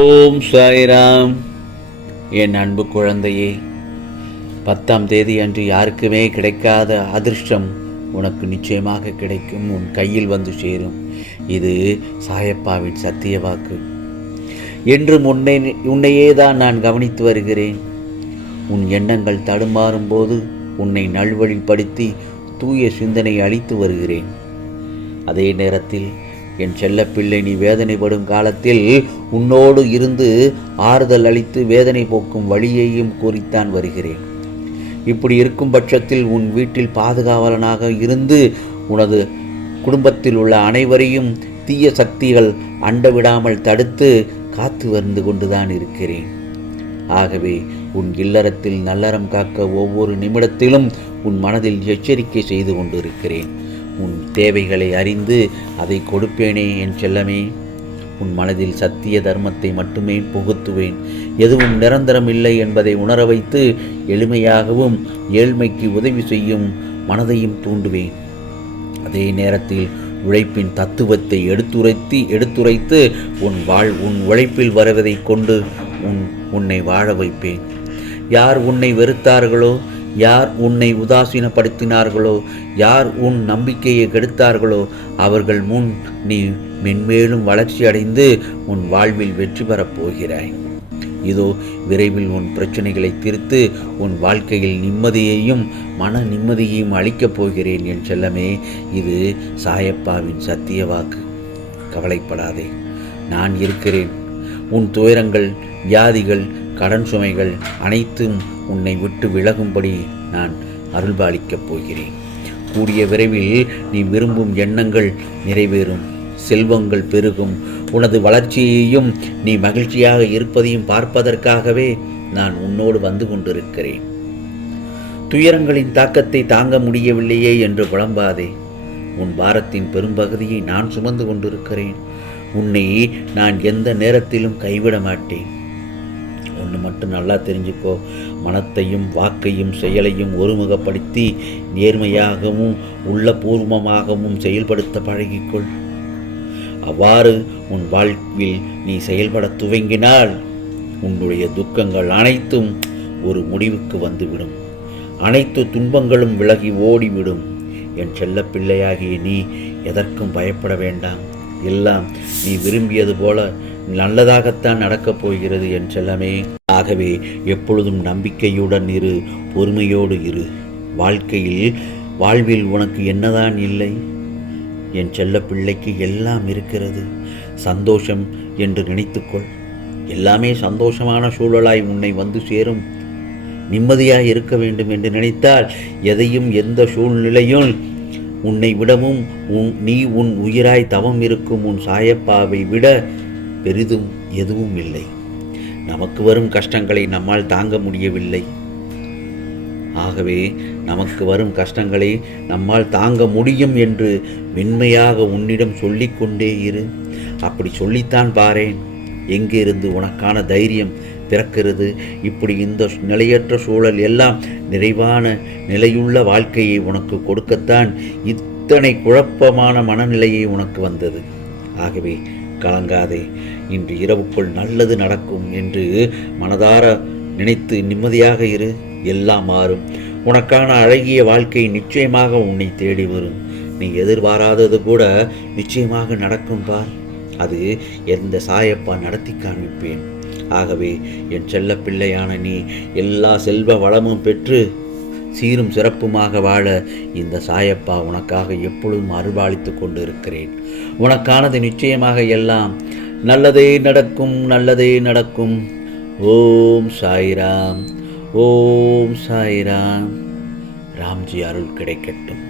ஓம் சாய்ராம். என் அன்பு குழந்தையே பத்தாம் தேதி அன்று யாருக்குமே கிடைக்காத அதிர்ஷ்டம் உனக்கு நிச்சயமாக கிடைக்கும். உன் கையில் வந்து சேரும். இது சாயப்பாவின் சத்திய வாக்கு. என்றும் உன்னை உன்னையே தான் நான் கவனித்து வருகிறேன். உன் எண்ணங்கள் தடுமாறும் போது உன்னை நல்வழிப்படுத்தி தூய சிந்தனை அளித்து வருகிறேன். அதே நேரத்தில் என் செல்லப்பிள்ளை நீ வேதனைப்படும் காலத்தில் உன்னோடு இருந்து ஆறுதல் அளித்து வேதனை போக்கும் வழியையும் கூறித்தான் வருகிறேன். இப்படி இருக்கும் பட்சத்தில் உன் வீட்டில் பாதுகாவலனாக இருந்து உனது குடும்பத்தில் உள்ள அனைவரையும் தீய சக்திகள் அண்டவிடாமல் தடுத்து காத்து வந்து கொண்டுதான் இருக்கிறேன். ஆகவே உன் இல்லறத்தில் நல்லறம் காக்க ஒவ்வொரு நிமிடத்திலும் உன் மனதில் எச்சரிக்கை செய்து கொண்டிருக்கிறேன். உன் தேவைகளை அறிந்து அதை கொடுப்பேனே என் செல்லமே. உன் மனதில் சத்திய தர்மத்தை மட்டுமே புகுத்துவேன். எதுவும் நிரந்தரம் இல்லை என்பதை உணர வைத்து எளிமையாகவும் ஏழ்மைக்கு உதவி செய்யும் மனதையும் தூண்டுவேன். அதே நேரத்தில் உழைப்பின் தத்துவத்தை எடுத்துரைத்து எடுத்துரைத்து உன் வாழ் உன் உழைப்பில் வருவதை கொண்டு உன் உன்னை வாழ வைப்பேன். யார் உன்னை வெறுத்தார்களோ யார் உன்னை உதாசீனப்படுத்தினார்களோ யார் உன் நம்பிக்கையை கெடுத்தார்களோ அவர்கள் முன் நீ மென்மேலும் வளர்ச்சி அடைந்து உன் வாழ்வில் வெற்றி பெறப் போகிறாய். இதோ விரைவில் உன் பிரச்சனைகளை தீர்த்து உன் வாழ்க்கையில் நிம்மதியையும் மன நிம்மதியையும் அளிக்கப் போகிறேன் என் செல்லமே. இது சாயப்பாவின் சத்திய வாக்கு. கவலைப்படாதே. நான் இருக்கிறேன். உன் துயரங்கள் வியாதிகள் கடன் சுமைகள் அனைத்தும் உன்னை விட்டு விலகும்படி நான் அருள்பாலிக்கப் போகிறேன். கூடிய விரைவில் நீ விரும்பும் எண்ணங்கள் நிறைவேறும். செல்வங்கள் பெருகும். உனது வளர்ச்சியையும் நீ மகிழ்ச்சியாக இருப்பதையும் பார்ப்பதற்காகவே நான் உன்னோடு வந்து கொண்டிருக்கிறேன். துயரங்களின் தாக்கத்தை தாங்க முடியவில்லையே என்று புலம்பாதே. உன் பாரத்தின் பெரும்பகுதியை நான் சுமந்து கொண்டிருக்கிறேன். உன்னை நான் எந்த நேரத்திலும் கைவிட மாட்டேன். ஒன்று மட்டும் நல்லா தெரிஞ்சுக்கோ. மனத்தையும் வாக்கையும் செயலையும் ஒருமுகப்படுத்தி நேர்மையாகவும் உள்ளபூர்வமாகவும் செயல்படுத்த பழகிக்கொள். அவ்வாறு உன் வாழ்வில் நீ செயல்பட துவங்கினால் உன்னுடைய துக்கங்கள் அனைத்தும் ஒரு முடிவுக்கு வந்துவிடும். அனைத்து துன்பங்களும் விலகி ஓடிவிடும். என் செல்ல பிள்ளையாகிய நீ எதற்கும் பயப்பட வேண்டாம். எல்லாம் நீ விரும்பியது போல நல்லதாகத்தான் நடக்கப் போகிறது என் செல்லமே ஆகவே எப்பொழுதும் நம்பிக்கையுடன் இரு பொறுமையோடு இரு. வாழ்க்கையில் வாழ்வில் உனக்கு என்னதான் இல்லை? என் செல்ல பிள்ளைக்கு எல்லாம் இருக்கிறது. சந்தோஷம் என்று நினைத்துக்கொள். எல்லாமே சந்தோஷமான சூழலாய் உன்னை வந்து சேரும். நிம்மதியாக இருக்க வேண்டும் என்று நினைத்தால் எதையும் எந்த சூழ்நிலையும் உன்னை விடவும் உன் நீ உன் உயிராய் தவம் இருக்கும் உன் சாயப்பாவை விட பெரிதும் எதுவும் இல்லை. நமக்கு வரும் கஷ்டங்களை நம்மால் தாங்க முடியவில்லை. ஆகவே நமக்கு வரும் கஷ்டங்களை நம்மால் தாங்க முடியும் என்று மென்மையாக உன்னிடம் சொல்லிக்கொண்டே இரு. அப்படி சொல்லித்தான் பாரேன். எங்கிருந்து உனக்கான தைரியம் பிறக்கிறது? இப்படி இந்த நிலையற்ற சூழல் எல்லாம் நிறைவான நிலையுள்ள வாழ்க்கையை உனக்கு கொடுக்கத்தான் இத்தனை குழப்பமான மனநிலையை உனக்கு வந்தது. ஆகவே கலங்காதே. இன்று இரவுக்குள் நல்லது நடக்கும் என்று மனதார நினைத்து நிம்மதியாக இரு. எல்லாம் மாறும். உனக்கான அழகிய வாழ்க்கை நிச்சயமாக உன்னை தேடி வரும். நீ எதிர்பாராதது கூட நிச்சயமாக நடக்கும் பார். அது எந்த சாயப்பா நடத்தி காண்பிப்பேன். ஆகவே என் செல்ல பிள்ளையான நீ எல்லா செல்வ வளமும் பெற்று சீரும் சிறப்புமாக வாழ இந்த சாயப்பா உனக்காக எப்பொழுதும் அருள்பாலித்து கொண்டு இருக்கிறேன் உனக்கானது நிச்சயமாக எல்லாம் நல்லதே நடக்கும் நல்லதே நடக்கும். ஓம் சாய்ராம் ஓம் சாய்ராம். ராம்ஜி அருள் கிடைக்கட்டும்.